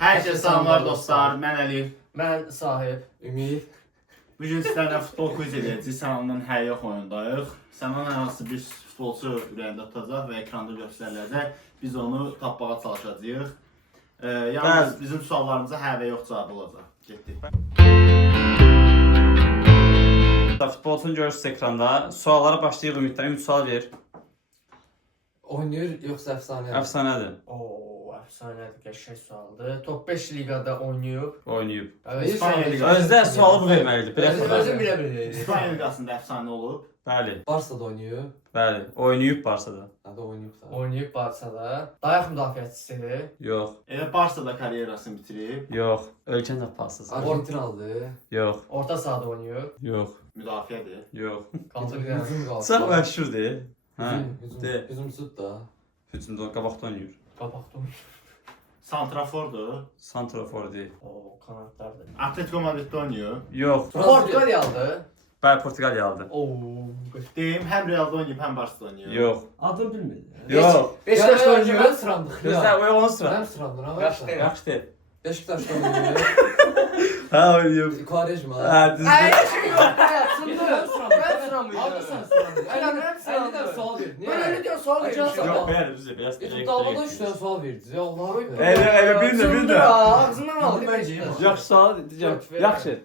Hər şey salamlar dostlar, mən Əli. Mən Sahib. Ümid. Bugün sizlərlə futbol quiz edəcəyik. Səmanın hər yox oyundayıq. Səman hər hansı bir futbolçu ürəyində tutacaq və ekranda göstəriləcək. Biz onu tapmağa çalışacağıq. Yalnız bizim suallarımıza hə və yox cavabı olacaq. Getdik. Futbolçunu görürsünüz ekranda. Suallara başlayırıq Ümiddən. Ümid sual ver. Oynayır yoxsa əfsanədir? Əfsanədir. Əfsanədir, qəşəng sualdır. Top 5 liqada oynayıb. Oynayıb. İspaniya liqası. Özdə sualı bu verməlidir. Özüm bilə bilirdim. İspaniya liqasında əfsanə olub. Bəli. Barsada oynayıb. Bəli. Oynayıb Barsada. Hadi oynayıb da. Oynayıb Barsada. Dayaq müdafiəçisidir. Yox. Elə Barsada karyerasını bitirib. Yox. Ölkən tapasız. Argentinalıdır. Yox. Orta sahada oynayıb. Yox. Müdafiədir. Yox. Qaldır. Hücum qaldı. Çox məşhurdur. Hə. De. Hücumçudur da. Hücumda qabaqda oynayır. Qabaqda. Santrafordur. Santrafor deyil. O kanatlardır. Atletico Madriddə oynayır. Yox. Portuqaliyalıdır. Bəli, Portuqaliyalıdır. Deyim, həm Realda oynayıb, həm Barsada oynayır. Yox. Adını bilmirdim. Yox. Beşiktaşda oynayıb. Mən sıramdıq Gözlə, ya. o onun sıra. Mənim sıramdır ha. Yaxşı deyil. Yaxşı deyil. Beşiktaşda oynayır. Hə, oynayıb. Quaresma. Hə, düzdür. Mən sıramıyım. Abi sen sıramdın. Əlindən sual verdin. Mən öyle diyor sual vermişim. Yox, bəli, düzdür. Biraz YouTube dalmada 3 tane sual verdiniz ya Allah'ım. Elə, bir də. Ağzından al. Bence iyi. Yaxşı sual, yaxşı.